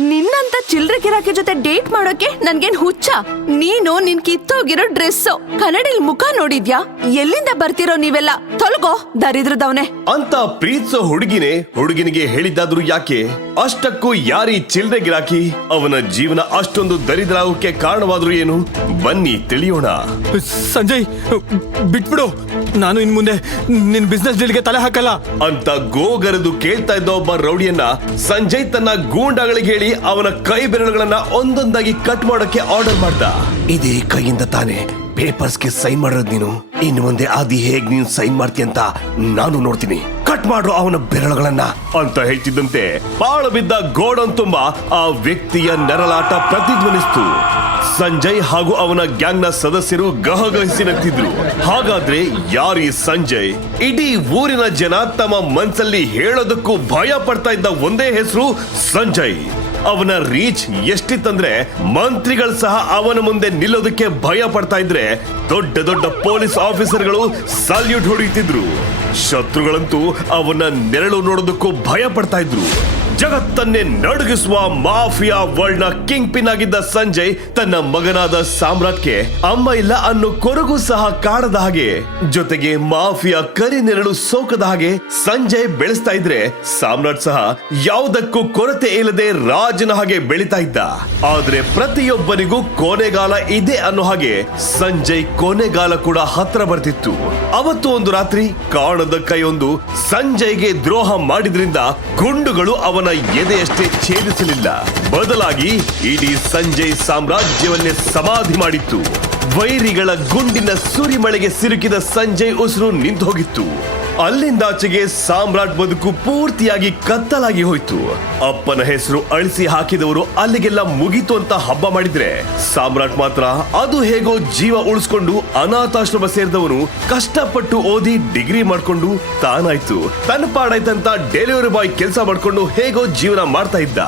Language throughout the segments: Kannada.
ನಿನ್ನಂತ ಚಿಲ್ರೆ ಗಿರಾಕಿ ಜೊತೆ ಡೇಟ್ ಮಾಡೋಕೆ ನನ್ಗೇನ್ ಹುಚ್ಚ? ನೀನು ನಿನ್ ಕಿತ್ತೋಗಿರೋ ಡ್ರೆಸ್ ಕನ್ನಡಿಲ್ ಮುಖ ನೋಡಿದ್ಯಾ? ಎಲ್ಲಿಂದ ಬರ್ತಿರೋ ನೀವೆಲ್ಲ? ತೊಲಗೋ, ದರಿದ್ರದವನೇ. ಅಂತ ಪ್ರೀತ್ಸೋ ಹುಡುಗಿನೇ ಹುಡುಗಿನಿಗೆ ಹೇಳಿದ್ದಾದ್ರೂ ಯಾಕೆ? ಅಷ್ಟಕ್ಕೂ ಯಾರಿ ಚಿಲ್ಲರೆ ಗಿರಾಕಿ? ಅವನ ಜೀವನ ಅಷ್ಟೊಂದು ದರಿದ್ರಾಗೋಕೆ ಕಾರಣವಾದ್ರು ಏನು? ಬನ್ನಿ ತಿಳಿಯೋಣ. ಸಂಜಯ್ ಬಿಟ್ಬಿಡು. ನಾನು ಇನ್ ಮುಂದೆ ನಿನ್ ಬಿಸ್ನೆಸ್ ಡೀಲ್ಗೆ ತಲೆ ಹಾಕಲ್ಲ. ಅಂತ ಗೋಗರೆದು ಕೇಳ್ತಾ ಇದ್ದ ಒಬ್ಬ ರೌಡಿಯನ್ನ ಸಂಜಯ್ ತನ್ನ ಗೂಂಡಾಗಳಿಗೆ ಹೇಳಿ ಅವನ ಕೈ ಬೆರಳುಗಳನ್ನ ಒಂದೊಂದಾಗಿ ಕಟ್ ಮಾಡೋಕೆ ಆರ್ಡರ್ ಮಾಡ್ದ. ಇದೇ ಕೈಯಿಂದ ತಾನೆ ಪೇಪರ್ಸ್ಗೆ ಸೈನ್ ಮಾಡಿರೋದ್ ನೀನು? ಇನ್ನು ಮುಂದೆ ಆದಿ ಹೇಗ್ ನೀನು ಸೈನ್ ಮಾಡ್ತೀಯ ಅಂತ ನಾನು ನೋಡ್ತೀನಿ. ಕಟ್ ಮಾಡು ಅವನ ಬೆರಳುಗಳನ್ನ. ಅಂತ ಹೇಳ್ತಿದ್ದಂತೆ ಬಾಳ ಬಿದ್ದ ಗೋಡನ್ ತುಂಬಾ ಆ ವ್ಯಕ್ತಿಯ ನರಳಾಟ ಪ್ರತಿಧ್ವನಿಸ್ತು. ಸಂಜಯ್ ಹಾಗೂ ಅವನ ಗ್ಯಾಂಗ್ನ ಸದಸ್ಯರು ಗಹಗಹಿಸಿ ನಗ್ತಿದ್ರು. ಹಾಗಾದ್ರೆ ಯಾರಿ ಸಂಜಯ್? ಇಡೀ ಊರಿನ ಜನ ತಮ್ಮ ಮನ್ಸಲ್ಲಿ ಹೇಳೋದಕ್ಕೂ ಭಯ ಪಡ್ತಾ ಇದ್ದ ಒಂದೇ ಹೆಸರು ಸಂಜಯ್. ಅವನ ರೀಚ್ ಎಷ್ಟಿತ್ತಂದ್ರೆ ಮಂತ್ರಿಗಳು ಸಹ ಅವನ ಮುಂದೆ ನಿಲ್ಲೋದಕ್ಕೆ ಭಯ ಪಡ್ತಾ ಇದ್ರೆ ದೊಡ್ಡ ದೊಡ್ಡ ಪೊಲೀಸ್ ಆಫೀಸರ್ಗಳು ಸಲ್ಯೂಟ್ ಹೊಡೆಯುತ್ತಿದ್ರು ಶತ್ರುಗಳಂತೂ ಅವನ ನೆರಳು ನೋಡೋದಕ್ಕೂ ಭಯ ಪಡ್ತಾ ಇದ್ರು. ಜಗತ್ತನ್ನೇ ನಡುಗಿಸುವ ಮಾಫಿಯಾ ವರ್ಲ್ಡ್ನ ಕಿಂಗ್ ಪಿನ್ ಆಗಿದ್ದ ಸಂಜಯ್ ತನ್ನ ಮಗನಾದ ಸಾಮ್ರಾಟ್ಗೆ ಅಮ್ಮ ಇಲ್ಲ ಅನ್ನೋ ಕೊರಗು ಸಹ ಕಾಡದ ಹಾಗೆ. ಜೊತೆಗೆ ಮಾಫಿಯಾ ಕರಿ ನೆರಳು ಸೋಕದ ಹಾಗೆ ಸಂಜಯ್ ಬೆಳೆಸ್ತಾ ಇದ್ರೆ ಸಾಮ್ರಾಟ್ ಸಹ ಯಾವುದಕ್ಕೂ ಕೊರತೆ ಇಲ್ಲದೆ ರಾಜನ ಹಾಗೆ ಬೆಳಿತಾ ಇದ್ದ. ಆದ್ರೆ ಪ್ರತಿಯೊಬ್ಬನಿಗೂ ಕೊನೆಗಾಲ ಇದೆ ಅನ್ನೋ ಹಾಗೆ ಸಂಜಯ್ ಕೊನೆಗಾಲ ಕೂಡ ಹತ್ರ ಬರ್ತಿತ್ತು. ಅವತ್ತು ಒಂದು ರಾತ್ರಿ ಕಾಣದ ಕೈಯೊಂದು ಸಂಜಯ್ಗೆ ದ್ರೋಹ ಮಾಡಿದ್ರಿಂದ ಗುಂಡುಗಳು ಅವನ ಎದೆಯಷ್ಟೇ ಛೇದಿಸಲಿಲ್ಲ. ಬದಲಾಗಿ ಇಡೀ ಸಂಜಯ್ ಸಾಮ್ರಾಜ್ಯವನ್ನೇ ಸಮಾಧಿ ಮಾಡಿತ್ತು. ವೈರಿಗಳ ಗುಂಡಿನ ಸುರಿಮಳೆಗೆ ಸಿಲುಕಿದ ಸಂಜಯ್ ಉಸಿರು ನಿಂತು ಹೋಗಿತ್ತು ಅಲ್ಲಿಂದಾಚೆಗೆ ಸಾಮ್ರಾಟ್ ಬದುಕು ಪೂರ್ತಿಯಾಗಿ ಕತ್ತಲಾಗಿ ಹೋಯ್ತು. ಅಪ್ಪನ ಹೆಸರು ಅಳಿಸಿ ಹಾಕಿದವರು ಅಲ್ಲಿಗೆಲ್ಲ ಮುಗಿತು ಅಂತ ಹಬ್ಬ ಮಾಡಿದ್ರೆ. ಸಾಮ್ರಾಟ್ ಮಾತ್ರ ಅದು ಹೇಗೋ ಜೀವ ಉಳಿಸ್ಕೊಂಡು ಅನಾಥಾಶ್ರಮ ಸೇರಿದವನು ಕಷ್ಟಪಟ್ಟು ಓದಿ ಡಿಗ್ರಿ ಮಾಡ್ಕೊಂಡು ತಾನಾಯ್ತು. ತನ್ನ ಪಾಡಾಯ್ತಂತ ಡೆಲಿವರಿ ಬಾಯ್ ಕೆಲಸ ಮಾಡ್ಕೊಂಡು ಹೇಗೋ ಜೀವನ ಮಾಡ್ತಾ ಇದ್ದ.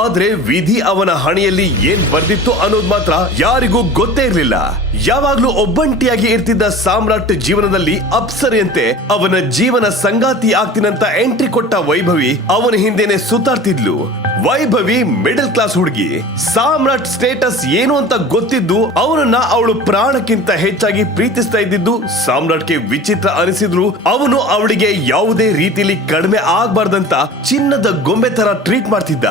ಆದ್ರೆ ವಿಧಿ ಅವನ ಹಣೆಯಲ್ಲಿ ಏನ್ ಬರ್ದಿತ್ತು ಅನ್ನೋದು ಮಾತ್ರ ಯಾರಿಗೂ ಗೊತ್ತೇ ಇರ್ಲಿಲ್ಲ. ಯಾವಾಗ್ಲೂ ಒಬ್ಬಂಟಿಯಾಗಿ ಇರ್ತಿದ್ದ ಸಾಮ್ರಾಟ್ ಜೀವನದಲ್ಲಿ ಅಪ್ಸರಿಯಂತೆ ಅವನ ಜೀವನ ಸಂಗಾತಿ ಆಗ್ತೀನಂತ ಎಂಟ್ರಿ ಕೊಟ್ಟ ವೈಭವಿ ಅವನ ಹಿಂದೆನೆ ಸುತ್ತಾಡ್ತಿದ್ಲು. ವೈಭವಿ ಮಿಡಲ್ ಕ್ಲಾಸ್ ಹುಡುಗಿ. ಸಾಮ್ರಾಟ್ ಸ್ಟೇಟಸ್ ಏನು ಅಂತ ಗೊತ್ತಿದ್ದು ಅವನನ್ನ ಅವಳು ಪ್ರಾಣಕ್ಕಿಂತ ಹೆಚ್ಚಾಗಿ ಪ್ರೀತಿಸ್ತಾ ಇದ್ದಿದ್ದು ಸಾಮ್ರಾಟ್ಗೆ ವಿಚಿತ್ರ ಅನಿಸಿದ್ರು. ಅವನು ಅವಳಿಗೆ ಯಾವುದೇ ರೀತಿಲಿ ಕಡಿಮೆ ಆಗ್ಬಾರ್ದಂತ ಚಿನ್ನದ ಗೊಂಬೆ ತರ ಟ್ರೀಟ್ ಮಾಡ್ತಿದ್ದ.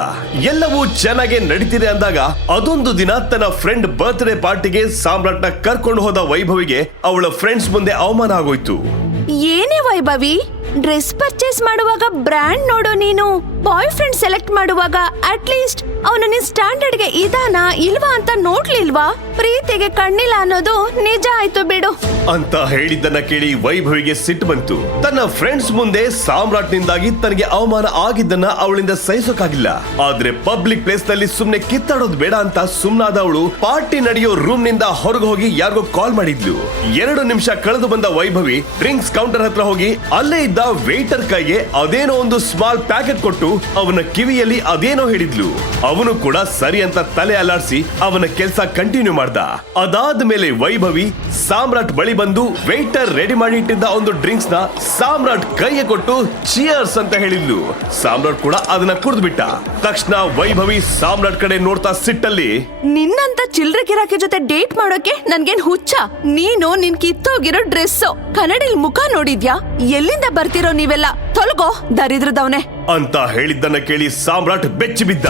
ಎಲ್ಲವೂ ಚೆನ್ನಾಗಿ ನಡೀತಿದೆ ಅಂದಾಗ ಅದೊಂದು ದಿನ ತನ್ನ ಫ್ರೆಂಡ್ ಬರ್ತ್ಡೇ ಪಾರ್ಟಿಗೆ ಸಾಮ್ರಾಟ್ನ ಕರ್ಕೊಂಡು ಹೋದ ವೈಭವಿಗೆ ಅವಳ ಫ್ರೆಂಡ್ಸ್ ಮುಂದೆ ಅವಮಾನ ಆಗೋಯ್ತು. ಏನೇ ವೈಭವಿ ಡ್ರೆಸ್ ಪರ್ಚೇಸ್ ಮಾಡುವಾಗ ಬ್ರ್ಯಾಂಡ್ ನೋಡು ನೀನು. ಬಾಯ್ ಫ್ರೆಂಡ್ ಸೆಲೆಕ್ಟ್ ಮಾಡುವಾಗ ಅಟ್ ಲೀಸ್ಟ್ ಅವನು ನಿನ್ ಸ್ಟ್ಯಾಂಡರ್ಡ್ಗೆ ಇದಾನ ಇಲ್ವಾ ಅಂತ ನೋಡ್ಲಿಲ್ವಾ? ಪ್ರೀತಿಗೆ ಕಣ್ಣಿಲ್ಲ ಅನ್ನೋದು ನಿಜ ಆಯ್ತು ಬಿಡು. ಅಂತ ಹೇಳಿದ್ದನ್ನ ಕೇಳಿ ವೈಭವಿಗೆ ಸಿಟ್ಟು ಬಂತು. ತನ್ನ ಫ್ರೆಂಡ್ಸ್ ಮುಂದೆ ಸಾಮ್ರಾಟ್ನಿಂದಾಗಿ ತನಗೆ ಅವಮಾನ ಆಗಿದ್ದನ್ನ ಅವಳಿಂದ ಸಹಿಸೋಕಾಗಿಲ್ಲ. ಆದ್ರೆ ಪಬ್ಲಿಕ್ ಪ್ಲೇಸ್ನಲ್ಲಿ ಸುಮ್ನೆ ಕಿತ್ತಾಡೋದು ಬೇಡ ಅಂತ ಸುಮ್ನಾದ ಅವಳು ಪಾರ್ಟಿ ನಡೆಯೋ ರೂಮ್ನಿಂದ ಹೊರಗೆ ಹೋಗಿ ಯಾರಿಗೋ ಕಾಲ್ ಮಾಡಿದ್ಲು. ಎರಡು ನಿಮಿಷ ಕಳೆದು ಬಂದ ವೈಭವಿ ಡ್ರಿಂಕ್ಸ್ ಕೌಂಟರ್ ಹತ್ರ ಹೋಗಿ ಅಲ್ಲೇ ಇದ್ದ ವೇಟರ್ ಕೈಗೆ ಅದೇನೋ ಒಂದು ಸ್ಮಾಲ್ ಪ್ಯಾಕೆಟ್ ಕೊಟ್ಟು ಅವನ ಕಿವಿಯಲ್ಲಿ ಅದೇನೋ ಹೇಳಿದ್ಲು. ಅವನು ಕೂಡ ಸರಿ ಅಂತ ತಲೆ ಅಲ್ಲಾಡಿಸಿ ಅವನ ಕೆಲಸ ಕಂಟಿನ್ಯೂ ಮಾಡ್ದ. ಅದಾದ ಮೇಲೆ ವೈಭವಿ, ಸಾಮ್ರಾಟ್ ಬಳಿ ಬಂದು ವೇಟರ್ ರೆಡಿ ಮಾಡಿ ಇಟ್ಟಿದ್ದ ಒಂದು ಡ್ರಿಂಕ್ಸ್ನ ಸಾಮ್ರಾಟ್ ಕೈಗೆ ಕೊಟ್ಟು ಚಿಯರ್ಸ್ ಅಂತ ಹೇಳಿದ್ಲು. ಸಾಮ್ರಾಟ್ ಕೂಡ ಅದನ್ನ ಕುಡಿದು ಬಿಟ್ಟ ತಕ್ಷಣ ವೈಭವಿ ಸಾಮ್ರಾಟ್ ಕಡೆ ನೋಡ್ತಾ ಸಿಟ್ಟಲ್ಲಿ, ನಿನ್ನಂತ ಚಿಲ್ರೆ ಗಿರಾಕಿ ಜೊತೆ ಡೇಟ್ ಮಾಡೋಕೆ ನನ್ಗೇನ್ ಹುಚ್ಚ? ನೀನು ನಿನ್ ಕಿತ್ತೋಗಿರೋ ಡ್ರೆಸ್ ಕನ್ನಡಿಲ್ ಮುಖ ನೋಡಿದ್ಯಾ? ಎಲ್ಲಿಂದ ಬರ್ತಿರೋ ನೀವೆಲ್ಲ? ತೊಲಗೋ, ದರಿದ್ರದವ್ನೆ. ಅಂತ ಹೇಳಿದ್ದನ್ನ ಕೇಳಿ ಸಾಮ್ರಾಟ್ ಬೆಚ್ಚಿ ಬಿದ್ದ.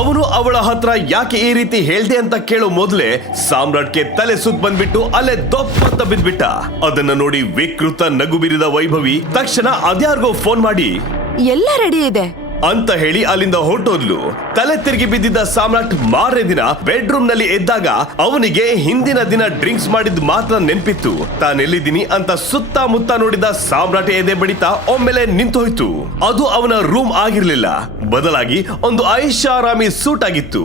ಅವನು ಅವಳ ಹತ್ರ ಯಾಕೆ ಈ ರೀತಿ ಹೇಳ್ದೆ ಅಂತ ಕೇಳೋ ಮೊದಲೇ ಸಾಮ್ರಾಟ್ಗೆ ತಲೆ ಸುತ್ ಬಂದ್ಬಿಟ್ಟು ಅಲ್ಲೇ ದೊಪ್ಪತ್ತ ಬಿದ್ಬಿಟ್ಟ. ಅದನ್ನ ನೋಡಿ ವಿಕೃತ ನಗು ಬೀರಿದ ವೈಭವಿ ತಕ್ಷಣ ಅದ್ಯಾರ್ಗೋ ಫೋನ್ ಮಾಡಿ. ಎಲ್ಲ ರೆಡಿ ಇದೆ. ಅಂತ ಹೇಳಿ ಅಲ್ಲಿಂದ ಹೊರಟೋದ್ಲು. ತಲೆ ತಿರುಗಿ ಬಿದ್ದಿದ್ದ ಸಾಮ್ರಾಟ್ ಮಾರನೇ ದಿನ ಬೆಡ್ರೂಮ್ನಲ್ಲಿ ಎದ್ದಾಗ ಅವನಿಗೆ ಹಿಂದಿನ ದಿನ ಡ್ರಿಂಕ್ಸ್ ಮಾಡಿದ್ ಮಾತ್ರ ನೆನ್ಪಿತ್ತು. ತಾನೆಲ್ಲಿದ್ದೀನಿ ಅಂತ ಸುತ್ತಮುತ್ತ ನೋಡಿದ ಸಾಮ್ರಾಟ್ ಎದೆ ಬಡಿತ ಒಮ್ಮೆಲೆ ನಿಂತೋಯ್ತು. ಅದು ಅವನ ರೂಮ್ ಆಗಿರ್ಲಿಲ್ಲ. ಬದಲಾಗಿ ಒಂದು ಐಷಾರಾಮಿ ಸೂಟ್ ಆಗಿತ್ತು.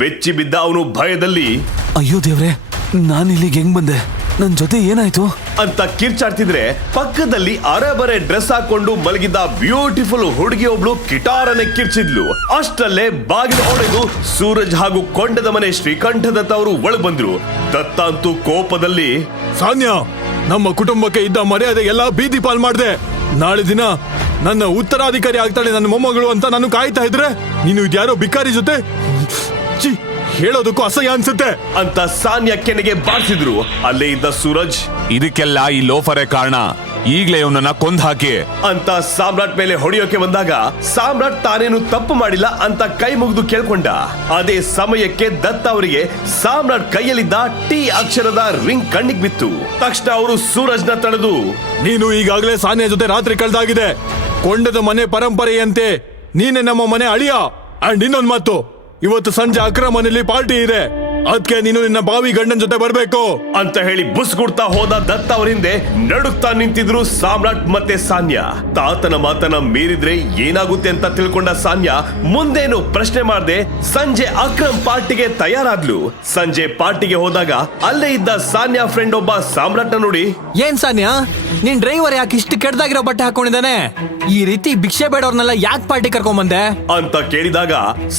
ಬೆಚ್ಚಿ ಬಿದ್ದ ಅವನು ಭಯದಲ್ಲಿ, ಅಯ್ಯೋ ದೇವ್ರೆ, ನಾನು ಇಲ್ಲಿಗೆ ಹೆಂಗ್ ಬಂದೆ? ನನ್ ಜೊತೆ ಏನಾಯ್ತು? ಅಂತ ಕಿರ್ಚಾಡ್ತಿದ್ರೆ ಪಕ್ಕದಲ್ಲಿ ಅರೆಬರೆ ಡ್ರೆಸ್ ಹಾಕೊಂಡು ಮಲಗಿದ್ದ ಬ್ಯೂಟಿಫುಲ್ ಹುಡುಗಿ ಒಬ್ಳು ಕಿಟಾರನೆ ಕಿರ್ಚಿದ್ಲು. ಅಷ್ಟಲ್ಲೇ ಬಾಗಿಲು ಒಡೆದು ಸೂರಜ್ ಹಾಗೂ ಕೊಂಡದ ಮನೆ ಶ್ರೀಕಂಠದತ್ತ ಅವರು ಒಳಗ್ ಬಂದ್ರು. ದತ್ತ ಅಂತೂ ಕೋಪದಲ್ಲಿ ಸಾನ್ಯ ನಮ್ಮ ಕುಟುಂಬಕ್ಕೆ ಇದ್ದ ಮರ್ಯಾದೆ ಎಲ್ಲ ಬೀದಿ ಪಾಲ್ ಮಾಡಿದೆ. ನಾಳೆ ದಿನ ನನ್ನ ಉತ್ತರಾಧಿಕಾರಿ ಆಗ್ತಾಳೆ ನನ್ನ ಮೊಮ್ಮಗಳು ಅಂತ ನಾನು ಕಾಯ್ತಾ ಇದ್ರೆ ನೀನು ಇದ್ಯಾರೋ ಬಿಕಾರಿ ಜೊತೆ? ಛೀ, ಹೇಳೋದಕ್ಕೂ ಅಸಹ್ಯ ಅನ್ಸುತ್ತೆ. ಅಂತ ಸಾನ್ಯ ಕೆನೆಗೆ ಬಾರಿಸಿದ್ರು. ಅಲ್ಲೇ ಇದ್ದ ಸೂರಜ್ ಇದಕ್ಕೆಲ್ಲ ಈ ಲೋಫರೇ ಕಾರಣ. ಈಗ್ಲೇ ಇವನನ್ನ ಕೊಂದ್ ಹಾಕಿ. ಅಂತ ಸಾಮ್ರಾಟ್ ಮೇಲೆ ಹೊಡೆಯೋಕೆ ಬಂದಾಗ ಸಾಮ್ರಾಟ್ ತಾನೇನು ತಪ್ಪು ಮಾಡಿಲ್ಲ ಅಂತ ಕೈ ಮುಗಿದು ಕೇಳ್ಕೊಂಡ. ಅದೇ ಸಮಯಕ್ಕೆ ದತ್ತ ಅವರಿಗೆ ಸಾಮ್ರಾಟ್ ಕೈಯಲ್ಲಿದ್ದ ಟಿ ಅಕ್ಷರದ ರಿಂಗ್ ಕಣ್ಣಿಗೆ ಬಿತ್ತು. ತಕ್ಷಣ ಅವರು ಸೂರಜ್ನ ತಡೆದು ನೀನು ಈಗಾಗಲೇ ಸಾನ್ಯ ಜೊತೆ ರಾತ್ರಿ ಕಳೆದಾಗಿದೆ. ಕೊಂಡದ ಮನೆ ಪರಂಪರೆಯಂತೆ ನೀನೆ ನಮ್ಮ ಮನೆ ಅಳಿಯ. ಅಂಡ್ ಇನ್ನೊಂದ್ ಮಾತು. ಇವತ್ತು ಸಂಜೆ ಅಕ್ರಮನಲ್ಲಿ ಮನೇಲಿ ಪಾರ್ಟಿ ಇದೆ. ಅದಕ್ಕೆ ನೀನು ನಿನ್ನ ಬಾವಿ ಗಂಡನ್ ಜೊತೆ ಬರಬೇಕು. ಅಂತ ಹೇಳಿ ಬುಸ್ಗುಡ್ತಾ ಹೋದ ದತ್ತ ಅವರ ಹಿಂದೆ ನಡುಕ್ತಾ ನಿಂತಿದ್ರು ಸಾಮ್ರಾಟ್ ಮತ್ತೆ ಸಾನ್ಯ. ತಾತನ ಮಾತನ್ನ ಮೀರಿದ್ರೆ ಏನಾಗುತ್ತೆ ಅಂತ ತಿಳ್ಕೊಂಡ ಸಾನ್ಯ ಮುಂದೇನು ಪ್ರಶ್ನೆ ಮಾಡದೆ ಸಂಜೆ ಅಕ್ರಮ್ ಪಾರ್ಟಿಗೆ ತಯಾರಾದ್ಲು. ಸಂಜೆ ಪಾರ್ಟಿಗೆ ಹೋದಾಗ ಅಲ್ಲೇ ಇದ್ದ ಸಾನ್ಯ ಫ್ರೆಂಡ್ ಒಬ್ಬ ಸಾಮ್ರಾಟ್ನ ನೋಡಿ ಏನ್ ಸಾನ್ಯ? ನಿನ್ ಡ್ರೈವರ್ ಯಾಕೆ ಇಷ್ಟು ಕೆಡ್ದಾಗಿರೋ ಬಟ್ಟೆ ಹಾಕೊಂಡಿದ್ದಾನೆ? ಈ ರೀತಿ ಭಿಕ್ಷೆ ಬೇಡವ್ರನ್ನೆಲ್ಲ ಯಾಕೆ ಪಾರ್ಟಿ ಕರ್ಕೊಂಬಂದೆ? ಅಂತ ಕೇಳಿದಾಗ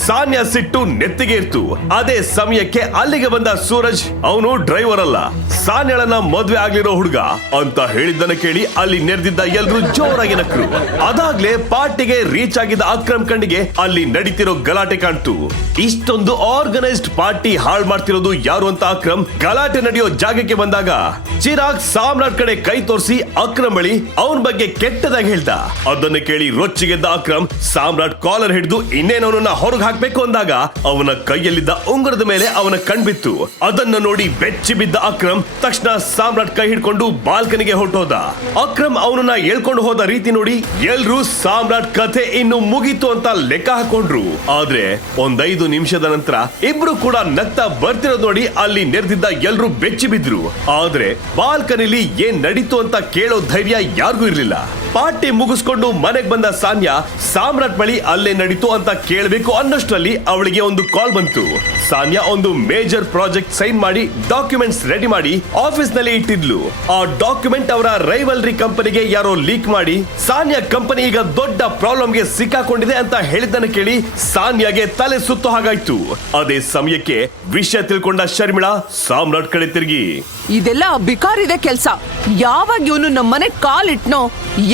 ಸಾನ್ಯ ಸಿಟ್ಟು ನೆತ್ತಿಗೆ ಇರ್ತು ಅದೇ ಸಮಯಕ್ಕೆ ಅಲ್ಲಿಗೆ ಬಂದ ಸೂರಜ್, ಅವನು ಡ್ರೈವರ್ ಅಲ್ಲ. ಸಾನ್ಯಳನ ಮದ್ವೆ ಆಗ್ಲಿರೋ ಹುಡುಗ. ಅಂತ ಹೇಳಿದ್ದನ್ನ ಕೇಳಿ ಅಲ್ಲಿ ನೆರೆದಿದ್ದ ಎಲ್ರು ಜೋರಾಗಿ ನಕ್ರು. ಅದಾಗ್ಲೇ ಪಾರ್ಟಿಗೆ ರೀಚ್ ಆಗಿದ್ದ ಅಕ್ರಮ್ ಕಂಡಿಗೆ ಅಲ್ಲಿ ನಡೀತಿರೋ ಗಲಾಟೆ ಕಾಣ್ತು. ಇಷ್ಟೊಂದು ಆರ್ಗನೈಸ್ಡ್ ಪಾರ್ಟಿ ಹಾಳ್ ಮಾಡ್ತಿರೋದು ಯಾರು ಅಂತ ಅಕ್ರಮ್ ಗಲಾಟೆ ನಡೆಯೋ ಜಾಗಕ್ಕೆ ಬಂದಾಗ ಚಿರಾಗ್ ಸಾಮ್ರಾಟ್ ಕಡೆ ಕೈ ತೋರಿಸಿ ಅಕ್ರಮ್ ಬಳಿ ಅವನ ಬಗ್ಗೆ ಕೆಟ್ಟದಾಗಿ ಹೇಳ್ದ. ಅದನ್ನ ಕೇಳಿ ರೊಚ್ಚಿಗೆದ್ದ ಅಕ್ರಮ್ ಸಾಮ್ರಾಟ್ ಕಾಲರ್ ಹಿಡಿದು ಇನ್ನೇನವನನ್ನ ಹೊರಗೆ ಹಾಕ್ಬೇಕು ಅಂದಾಗ ಅವನ ಕೈಯಲ್ಲಿದ್ದ ಉಂಗುರದ ಮೇಲೆ ಅವನ ಕಣ್ಬಿತ್ತು. ಅದನ್ನ ನೋಡಿ ಬೆಚ್ಚಿ ಬಿದ್ದ ಅಕ್ರಮ್ ತಕ್ಷಣ ಸಾಮ್ರಾಟ್ ಕೈ ಹಿಡ್ಕೊಂಡು ಬಾಲ್ಕನಿಗೆ ಹೊರಟೋದ. ಅಕ್ರಮ್ ಅವನನ್ನ ಹೇಳ್ಕೊಂಡು ಹೋದ ರೀತಿ ನೋಡಿ ಎಲ್ರೂ ಸಾಮ್ರಾಟ್ ಕಥೆ ಇನ್ನು ಮುಗೀತು ಅಂತ ಲೆಕ್ಕ ಹಾಕೊಂಡ್ರು. ಆದ್ರೆ ಒಂದೈದು ನಿಮಿಷದ ನಂತರ ಇಬ್ರು ಕೂಡ ನಗ್ತಾ ಬರ್ತಿರೋದ್ ನೋಡಿ ಅಲ್ಲಿ ನೆರೆದಿದ್ದ ಎಲ್ರು ಬೆಚ್ಚಿ ಬಿದ್ರು. ಆದ್ರೆ ಬಾಲ್ಕನಿಲಿ ಏನ್ ನಡೀತು ಅಂತ ಕೇಳೋ ಧೈರ್ಯ ಯಾರಿಗೂ ಇರ್ಲಿಲ್ಲ. ಪಾರ್ಟಿ ಮುಗಿಸ್ಕೊಂಡು ಮನೆಗ್ ಬಂದ ಸಾನ್ಯ ಸಾಮ್ರಾಟ್ ಬಳಿ ಅಲ್ಲೇ ನಡೀತು ಅಂತ ಕೇಳಬೇಕು ಅನ್ನಷ್ಟರಲ್ಲಿ ಅವಳಿಗೆ ಒಂದು ಕಾಲ್ ಬಂತು. ಸಾನ್ಯ ಒಂದು ಮೇಜರ್ ಪ್ರಾಜೆಕ್ಟ್ ಸೈನ್ ಮಾಡಿ, ಡಾಕ್ಯುಮೆಂಟ್ಸ್ ರೆಡಿ ಮಾಡಿ ಆಫೀಸ್ನಲ್ಲಿ ಇಟ್ಟಿದ್ಲು. ಆ ಡಾಕ್ಯುಮೆಂಟ್ ಅವರ ರೈವಲ್ರಿ ಕಂಪನಿಗೆ ಯಾರೋ ಲೀಕ್ ಮಾಡಿ, ಸಾನ್ಯಾ ಕಂಪನಿ ಈಗ ದೊಡ್ಡ ಪ್ರಾಬ್ಲಮ್ಗೆ ಸಿಕ್ಕಾಕೊಂಡಿದೆ ಅಂತ ಹೇಳಿದ್ದನ್ನು ಕೇಳಿ ಸಾನ್ಯಾಗೆ ತಲೆ ಸುತ್ತು ಹಾಗಾಯ್ತು. ಅದೇ ಸಮಯಕ್ಕೆ ವಿಷಯ ತಿಳ್ಕೊಂಡ ಶರ್ಮಿಳಾ ಸಾಮ್ರಾಟ್ ಕಡೆ ತಿರುಗಿ. ಇದೆಲ್ಲ ಬಿಕಾರಿದೆ ಕೆಲ್ಸ. ಯಾವಾಗ ಇವನು ನಮ್ಮನೆ ಕಾಲ್ ಕಾಲಿಟ್ನೋ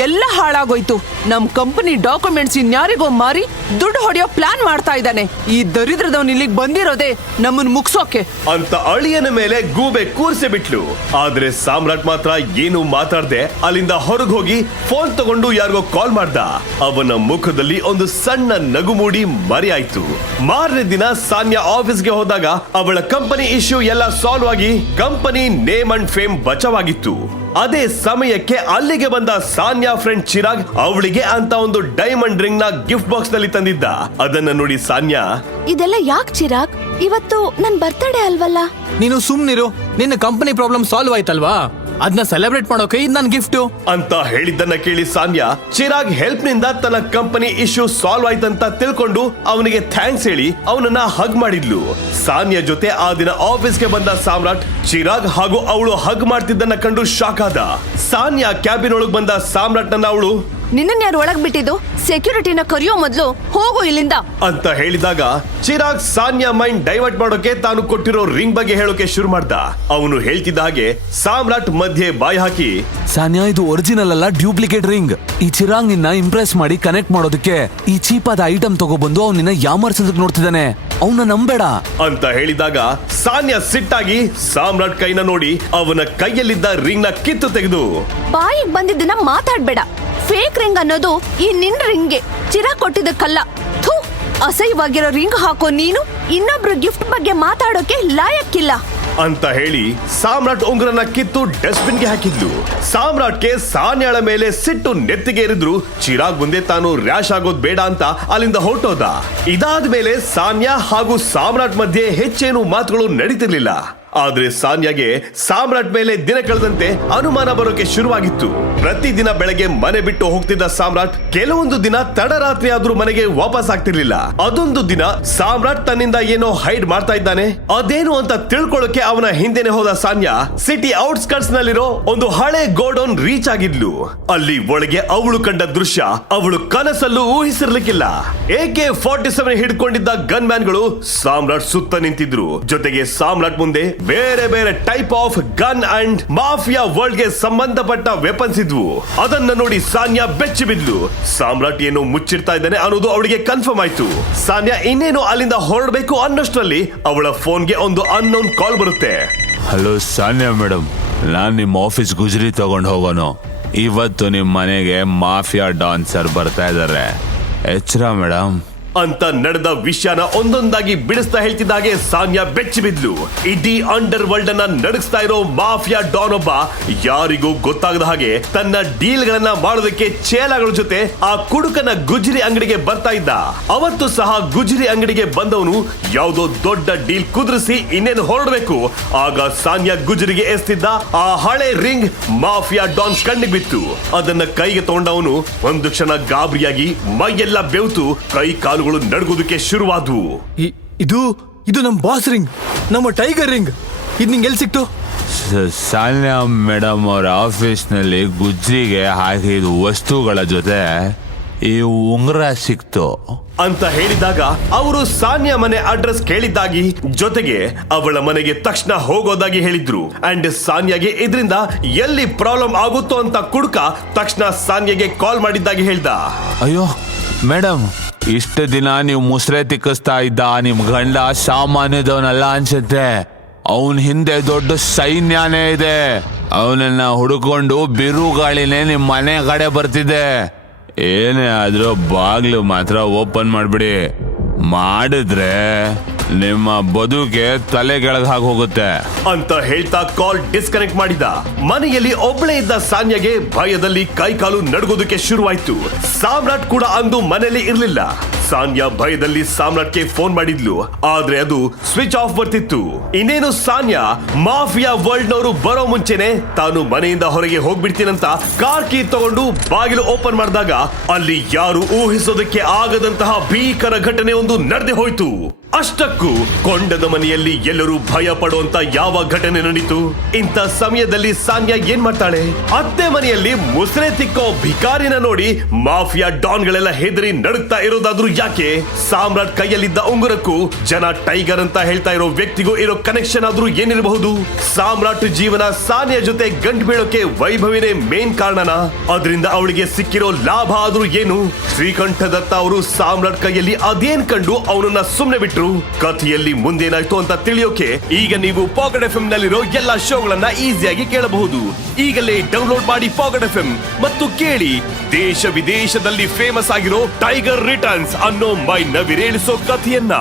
ಎಲ್ಲ ಹಾಳಾಗೋಯ್ತು. ನಮ್ ಕಂಪನಿ ಡಾಕ್ಯುಮೆಂಟ್ಸ್ ಇನ್ಯಾರಿಗೋ ಮಾರಿ ದುಡ್ಡು ಹೊಡೆಯೋ ಪ್ಲಾನ್ ಮಾಡ್ತಾ ಇದ್ದಾನೆ. ಈ ದರಿದ್ರದವನ್ ಇಲ್ಲಿಗೆ ಬಂದಿರೋದೆ ನಮ್ಮನ್ ಮುಗ್ಸೋಕೆ. ಅಂತ ಅಳಿಯನ ಮೇಲೆ ಗೂಬೆ ಕೂರ್ಸಿ ಬಿಟ್ಲು. ಆದ್ರೆ ಸಾಮ್ರಾಟ್ ಮಾತ್ರ ಏನು ಮಾತಾಡ್ದೆ ಅಲ್ಲಿಂದ ಹೊರಗೆ ಹೋಗಿ ಫೋನ್ ತಗೊಂಡು ಯಾರಿಗೋ ಕಾಲ್ ಮಾಡ್ದ. ಅವನ ಮುಖದಲ್ಲಿ ಒಂದು ಸಣ್ಣ ನಗು ಮೂಡಿ ಮರೆಯಾಯ್ತು. ಮಾರನೇ ದಿನ ಸಾನ್ಯಾ ಆಫೀಸ್ಗೆ ಹೋದಾಗ ಅವಳ ಕಂಪನಿ ಇಶ್ಯೂ ಎಲ್ಲ ಸಾಲ್ವ್ ಆಗಿ ಕಂಪನಿ ನೇಮ್ ಅಂಡ್ ಫೇಮ್ ಬಚಾವಾಗಿತ್ತು. ಅದೇ ಸಮಯಕ್ಕೆ ಅಲ್ಲಿಗೆ ಬಂದ ಸಾನ್ಯಾ ಫ್ರೆಂಡ್ ಚಿರಾಗ್ ಅವಳಿಗೆ ಅಂತ ಒಂದು ಡೈಮಂಡ್ ರಿಂಗ್ನ ಗಿಫ್ಟ್ ಬಾಕ್ಸ್ನಲ್ಲಿ ತಂದಿದ್ದ. ಅದನ್ನ ನೋಡಿ ಸಾನ್ಯಾ. ಇದೆಲ್ಲ ಯಾಕ್ ಚಿರಾಗ್? ಇವತ್ತು ನನ್ ಬರ್ತಡೇ ಅಲ್ವಲ್ಲ? ನೀನು ಸುಮ್ನಿರು. ನಿನ್ನ ಕಂಪನಿ ಪ್ರಾಬ್ಲಮ್ ಸಾಲ್ವ್ ಆಯ್ತಲ್ವಾ? ಅದನ್ನ ಸೆಲೆಬ್ರೇಟ್ ಮಾಡೋಕೆ ಇದು ನನ್ ಗಿಫ್ಟು ಅಂತ ಹೇಳಿದ್ದನ್ನ ಕೇಳಿ ಸಾನ್ಯಾ ಚಿರಾಗ್ ಹೆಲ್ಪ್ನಿಂದ ತನ್ನ ಕಂಪನಿ ಇಶ್ಯೂ ಸಾಲ್ವ್ ಆಯ್ತಂತ ತಿಳ್ಕೊಂಡು ಅವನಿಗೆ ಥ್ಯಾಂಕ್ಸ್ ಹೇಳಿ ಅವನನ್ನ ಹಗ್ ಮಾಡಿದ್ಲು. ಸಾನ್ಯಾ ಜೊತೆ ಆ ದಿನ ಆಫೀಸ್ಗೆ ಬಂದ ಸಾಮ್ರಾಟ್ ಚಿರಾಗ್ ಹಾಗೂ ಅವಳು ಹಗ್ ಮಾಡ್ತಿದ್ದನ್ನ ಕಂಡು ಶಾಕ್ ಆದ. ಸಾನ್ಯಾ ಕ್ಯಾಬಿನ್ ಒಳಗ್ ಬಂದ ಸಾಮ್ರಾಟ್ ನನ್ನ ಅವಳು ನಿನ್ನನ್ ಯಾರು ಒಳಗ್ ಬಿಟ್ಟಿದ್ದು? ಸೆಕ್ಯೂರಿಟಿನ ಕರೆಯೋ ಮೊದ್ಲು ಹೋಗು ಇಲ್ಲಿಂದ. ಅಂತ ಹೇಳಿದಾಗ ಚಿರಾಗ್ ಸಾನ್ಯಾ ಮೈಂಡ್ ಡೈವರ್ಟ್ ಮಾಡೋಕೆ ತಾನು ಕೊಟ್ಟಿರೋ ರಿಂಗ್ ಬಗ್ಗೆ ಹೇಳೋಕೆ ಶುರು ಮಾಡ್ದ. ಅವನು ಹೇಳ್ತಿದ್ದ ಹಾಗೆ ಸಾಮ್ರಾಟ್ ಮಧ್ಯೆ ಬಾಯಿ ಹಾಕಿ ಸಾನ್ಯಾ ಇದು ಒರಿಜಿನಲ್ ಅಲ್ಲ ಡ್ಯೂಪ್ಲಿಕೇಟ್ ರಿಂಗ್ ಈ ಚಿರಾಗ್ ನಿನ್ನ ಇಂಪ್ರೆಸ್ ಮಾಡಿ ಕನೆಕ್ಟ್ ಮಾಡೋದಕ್ಕೆ ಈ ಚೀಪಾದ ಐಟಮ್ ತಗೊಬಂದು ಅವ್ನಿನ್ನ ಯಾಮರ್ಸೋದಕ್ ನೋಡ್ತಿದ್ದಾನೆ. ಅವನ ನಂಬೇಡ. ಅಂತ ಹೇಳಿದಾಗ ಸಾನ್ಯಾ ಸಿಟ್ಟಾಗಿ ಸಾಮ್ರಾಟ್ ಕೈನ ನೋಡಿ ಅವನ ಕೈಯಲ್ಲಿದ್ದ ರಿಂಗ್ನ ಕಿತ್ತು ತೆಗೆದು ಬಾಯಿಗೆ ಬಂದಿದ್ದನ್ನ ಮಾತಾಡ್ಬೇಡ. ಫೇಕ್ ರಿಂಗ್ ಅನ್ನೋದು ಈ ನಿನ್ ರಿಂಗ್ಗೆ. ಚಿರ ಕೊಟ್ಟಿದ್ದಕ್ಕಲ್ಲ. ಥೂ, ಅಸಹ್ಯವಾಗಿರೋ ರಿಂಗ್ ಹಾಕೋ ನೀನು ಇನ್ನೊಬ್ರು ಗಿಫ್ಟ್ ಬಗ್ಗೆ ಮಾತಾಡೋಕೆ ಲಾಯಕ್ಕಿಲ್ಲ. ಅಂತ ಹೇಳಿ ಸಾಮ್ರಾಟ್ ಉಂಗುರನ ಕಿತ್ತು ಡಸ್ಟ್ಬಿನ್ಗೆ ಹಾಕಿದ್ಲು. ಸಾಮ್ರಾಟ್ಗೆ ಸಾನ್ಯಾಳ ಮೇಲೆ ಸಿಟ್ಟು ನೆತ್ತಿಗೆ ಏರಿದ್ರು. ಚಿರಾಗ್ ಮುಂದೆ ತಾನು ರ್ಯಾಶ್ ಆಗೋದ್ ಬೇಡ ಅಂತ ಅಲ್ಲಿಂದ ಹೊರಟೋದ. ಇದಾದ್ಮೇಲೆ ಸಾನ್ಯಾ ಹಾಗೂ ಸಾಮ್ರಾಟ್ ಮಧ್ಯೆ ಹೆಚ್ಚೇನು ಮಾತುಗಳು ನಡೀತಿರ್ಲಿಲ್ಲ. ಆದ್ರೆ ಸಾನ್ಯಾಗೆ ಸಾಮ್ರಾಟ್ ಮೇಲೆ ದಿನ ಕಳೆದಂತೆ ಅನುಮಾನ ಬರೋಕೆ ಶುರುವಾಗಿತ್ತು. ಪ್ರತಿದಿನ ಬೆಳಗ್ಗೆ ಮನೆ ಬಿಟ್ಟು ಹೋಗ್ತಿದ್ದ ಸಾಮ್ರಾಟ್ ಕೆಲವೊಂದು ದಿನ ತಡರಾತ್ರಿ ಆದ್ರೂ ಮನೆಗೆ ವಾಪಸ್ ಆಗ್ತಿರ್ಲಿಲ್ಲ. ಅದೊಂದು ದಿನ ಸಾಮ್ರಾಟ್ ತನ್ನಿಂದ ಏನೋ ಹೈಡ್ ಮಾಡ್ತಾ ಇದ್ದಾನೆ. ಅದೇನು ಅಂತ ತಿಳ್ಕೊಳ್ಳೋಕೆ ಅವನ ಹಿಂದೆನೆ ಹೋದ ಸಾನ್ಯಾ ಸಿಟಿ ಔಟ್ಸ್ಕರ್ಟ್ಸ್ ನಲ್ಲಿರೋ ಒಂದು ಹಳೆ ಗೋಡೌನ್ ರೀಚ್ ಆಗಿದ್ಲು. ಅಲ್ಲಿ ಒಳಗೆ ಅವಳು ಕಂಡ ದೃಶ್ಯ ಅವಳು ಕನಸಲ್ಲೂ ಊಹಿಸಿರ್ಲಿಕ್ಕಿಲ್ಲ. ಏಕೆ ಫಾರ್ಟಿ ಸೆವೆನ್ ಹಿಡ್ಕೊಂಡಿದ್ದ ಗನ್ ಮ್ಯಾನ್ಗಳು ಸಾಮ್ರಾಟ್ ಸುತ್ತ ನಿಂತಿದ್ರು. ಜೊತೆಗೆ ಸಾಮ್ರಾಟ್ ಮುಂದೆ ಬೇರೆ ಬೇರೆ type of gun and mafia ವರ್ಲ್ಡ್ಗೆ ಸಂಬಂಧಪಟ್ಟ ವೆಪನ್ಸ್ ಇದ್ವು. ಅದನ್ನ ನೋಡಿ ಸಾನ್ಯಾ ಬೆಚ್ಚಿ ಬಿದ್ಲು. ಸಾಮ್ರಾಟ್ ಏನು ಮುಚ್ಚಿಡ್ತಾ ಇದ್ದಾನೆ ಅನ್ನೋದು ಅವಳಿಗೆ ಕನ್ಫರ್ಮ್ ಆಯ್ತು. ಸಾನ್ಯಾ ಇನ್ನೇನು ಅಲ್ಲಿಂದ ಹೊರಡಬೇಕು ಅನ್ನೋಷ್ಟರಲ್ಲಿ ಅವಳ ಫೋನ್ಗೆ ಒಂದು ಅನ್ನೋನ್ ಕಾಲ್ ಬರುತ್ತೆ. ಹಲೋ ಸಾನ್ಯಾ ಮೇಡಮ್ ನಾನ್ ನಿಮ್ಮ ಆಫೀಸ್ ಗುಜರಿ ತಗೊಂಡು ಹೋಗೋನು ಇವತ್ತು ನಿಮ್ಮ ಮನೆಗೆ ಮಾಫಿಯಾ ಡಾನ್ಸರ್ ಬರ್ತಾ ಇದಾರೆ. ಎಚ್ಚರ ಮೇಡಮ್ ಅಂತ ನಡೆದ ವಿಷಯನ ಒಂದೊಂದಾಗಿ ಬಿಡಿಸ್ತಾ ಹೇಳ್ತಿದ್ದಾಗೆ ಸಾನ್ಯಾ ಬೆಚ್ಚಿ ಬಿದ್ಲು. ಇಡೀ ಅಂಡರ್ ವರ್ಲ್ಡ್ ಅನ್ನ ನಡೆಸ್ತಾ ಇರೋ ಮಾಫಿಯಾ ಡಾನ್ ಒಬ್ಬ ಯಾರಿಗೂ ಗೊತ್ತಾಗದ ಹಾಗೆ ತನ್ನ ಡೀಲ್ ಗಳನ್ನ ಮಾಡೋದಕ್ಕೆ ಚೇಲಾಗಳ ಜೊತೆ ಆ ಕುಡುಕನ ಗುಜರಿ ಅಂಗಡಿಗೆ ಬರ್ತಾ ಇದ್ದ. ಅವತ್ತು ಸಹ ಗುಜರಿ ಅಂಗಡಿಗೆ ಬಂದವನು ಯಾವುದೋ ದೊಡ್ಡ ಡೀಲ್ ಕುದುರಿಸಿ ಇನ್ನೇನು ಹೊರಡಬೇಕು. ಆಗ ಸಾನ್ಯಾ ಗುಜರಿಗೆ ಎಸ್ತಿದ್ದ ಆ ಹಳೆ ರಿಂಗ್ ಮಾಫಿಯಾ ಡಾನ್ ಕಣ್ಣಿಗೆ ಬಿತ್ತು. ಅದನ್ನ ಕೈಗೆ ತಗೊಂಡವನು ಒಂದು ಕ್ಷಣ ಗಾಬರಿಯಾಗಿ ಮೈಯೆಲ್ಲ ಬೆವ್ತು, ಕೈ ಕಾಲುಗಳು ನಡಗೋದಕ್ಕೆ ಶುರುವಾದವು. ಇ- ಇದು ಇದು ನಮ್ಮ ಬಾಸ್ ರಿಂಗ್ ನಮ್ಮ ಟೈಗರ್ ರಿಂಗ್. ಇದು ನಿಂಗೆ ಎಲ್ಲಿ ಸಿಕ್ತು? ಸ- ಸಾನ್ಯಾ ಮೇಡಮ್ ಅವರ ಆಫೀಸ್ನಲ್ಲಿ ಗುಜ್ರಿಗೆ ಹಾಕಿದ ವಸ್ತುಗಳ ಜೊತೆ ಈ ಉಂಗುರ ಸಿಕ್ತು. ಅಂತ ಹೇಳಿದಾಗ ಅವರು ಸಾನ್ಯಾ ಮನೆ ಅಡ್ರೆಸ್ ಕೇಳಿದ್ದಾಗಿ ಜೊತೆಗೆ ಅವಳ ಮನೆಗೆ ತಕ್ಷಣ ಹೋಗೋದಾಗಿ ಹೇಳಿದ್ರು. ಅಂಡ್ ಸಾನ್ಯಾಗೆ ಇದರಿಂದ ಎಲ್ಲಿ ಪ್ರಾಬ್ಲಮ್ ಆಗುತ್ತೋ ಅಂತ ಕುಡ್ಕ ತಕ್ಷಣ ಸಾನ್ಯಾಗೆ ಕಾಲ್ ಮಾಡಿದ್ದಾಗಿ ಹೇಳ್ದ. ಅಯ್ಯೋ ಮೇಡಮ್, ಇಷ್ಟು ದಿನ ನೀವು ಮುಸ್ರೆ ತಿಕ್ಕಿಸ್ತಾ ಇದ್ದ ನಿಮ್ ಗಂಡ ಸಾಮಾನ್ಯದವನಲ್ಲ ಅನ್ಸುತ್ತೆ. ಅವನ ಹಿಂದೆ ದೊಡ್ಡ ಸೈನ್ಯನೇ ಇದೆ. ಅವನನ್ನ ಹುಡುಕೊಂಡು ಬಿರುಗಾಳಿನೇ ನಿಮ್ ಮನೆ ಕಡೆ ಬರ್ತಿದೆ. ಏನೇ ಆದ್ರೂ ಬಾಗ್ಲು ಮಾತ್ರ ಓಪನ್ ಮಾಡ್ಬಿಡಿ. ಮಾಡಿದ್ರೆ ನಿಮ್ಮ ಬದುಕೆ ತಲೆ ಹಾಕಿ ಹೋಗುತ್ತೆ. ಅಂತ ಹೇಳ್ತಾ ಕಾಲ್ ಡಿಸ್ಕನೆಕ್ಟ್ ಮಾಡಿದ. ಮನೆಯಲ್ಲಿ ಒಬ್ಬಳೇ ಇದ್ದ ಸಾನ್ಯಾಗೆ ಭಯದಲ್ಲಿ ಕೈಕಾಲು ನಡುಗೋದಕ್ಕೆ ಶುರುವಾಯ್ತು. ಸಾಮ್ರಾಟ್ ಕೂಡ ಅಂದು ಮನೆಯಲ್ಲಿ ಇರ್ಲಿಲ್ಲ. ಸಾನ್ಯಾ ಭಯದಲ್ಲಿ ಸಾಮ್ರಾಟ್ಗೆ ಫೋನ್ ಮಾಡಿದ್ಲು. ಆದ್ರೆ ಅದು ಸ್ವಿಚ್ ಆಫ್ ಬರ್ತಿತ್ತು. ಇನ್ನೇನು ಸಾನ್ಯಾ, ಮಾಫಿಯಾ ವರ್ಲ್ಡ್ ನವರು ಬರೋ ಮುಂಚೆನೆ ತಾನು ಮನೆಯಿಂದ ಹೊರಗೆ ಹೋಗ್ಬಿಡ್ತೀನಂತ ಕಾರ್ ಕೀ ತಗೊಂಡು ಬಾಗಿಲು ಓಪನ್ ಮಾಡಿದಾಗ ಅಲ್ಲಿ ಯಾರು ಊಹಿಸೋದಕ್ಕೆ ಆಗದಂತಹ ಭೀಕರ ಘಟನೆ ಒಂದು ನಡೆದೇ ಹೋಯ್ತು. ಅಷ್ಟಕ್ಕೂ ಕೊಂಡದ ಮನೆಯಲ್ಲಿ ಎಲ್ಲರೂ ಭಯ ಪಡುವಂತ ಯಾವ ಘಟನೆ ನಡೀತು? ಇಂಥ ಸಮಯದಲ್ಲಿ ಸಾನ್ಯಾ ಏನ್ ಮಾಡ್ತಾಳೆ? ಅತ್ತೆ ಮನೆಯಲ್ಲಿ ಮುಸ್ರೆ ತಿಕ್ಕೋ ಭಿಕಾರಿನ ನೋಡಿ ಮಾಫಿಯಾ ಡಾನ್ಗಳೆಲ್ಲ ಹೆದರಿ ನಡುಕ್ತಾ ಇರೋದಾದ್ರೂ ಯಾಕೆ? ಸಾಮ್ರಾಟ್ ಕೈಯಲ್ಲಿದ್ದ ಉಂಗುರಕ್ಕೂ ಜನ ಟೈಗರ್ ಅಂತ ಹೇಳ್ತಾ ಇರೋ ವ್ಯಕ್ತಿಗೂ ಇರೋ ಕನೆಕ್ಷನ್ ಆದ್ರೂ ಏನಿರಬಹುದು? ಸಾಮ್ರಾಟ್ ಜೀವನ ಸಾನ್ಯಾ ಜೊತೆ ಗಂಟು ಬೀಳೋಕೆ ವೈಭವಿನೇ ಮೇನ್ ಕಾರಣನ? ಅದರಿಂದ ಅವಳಿಗೆ ಸಿಕ್ಕಿರೋ ಲಾಭ ಆದ್ರೂ ಏನು? ಶ್ರೀಕಂಠ ದತ್ತ ಅವರು ಸಾಮ್ರಾಟ್ ಕೈಯಲ್ಲಿ ಅದೇನ್ ಕಂಡು ಅವನನ್ನ ಸುಮ್ನೆ ಬಿಟ್ರು ಕಥೆಯಲ್ಲಿ ಮುಂದೇನಾಯ್ತು ಅಂತ ತಿಳಿಯೋಕೆ ಈಗ ನೀವು ಪಾಕೆಟ್ ಎಫ್ ನಲ್ಲಿರೋ ಎಲ್ಲಾ ಶೋಗಳನ್ನ ಈಸಿಯಾಗಿ ಕೇಳಬಹುದು. ಈಗಲೇ ಡೌನ್ಲೋಡ್ ಮಾಡಿ ಪಾಕೆಟ್ ಎಫ್ ಮತ್ತು ಕೇಳಿ. ದೇಶ ವಿದೇಶದಲ್ಲಿ ಫೇಮಸ್ ಆಗಿರೋ ಟೈಗರ್ ರಿಟರ್ನ್ಸ್ ಅನ್ನೋ ಮೈ ನವಿರೇಳಿಸೋ ಕಥೆಯನ್ನ.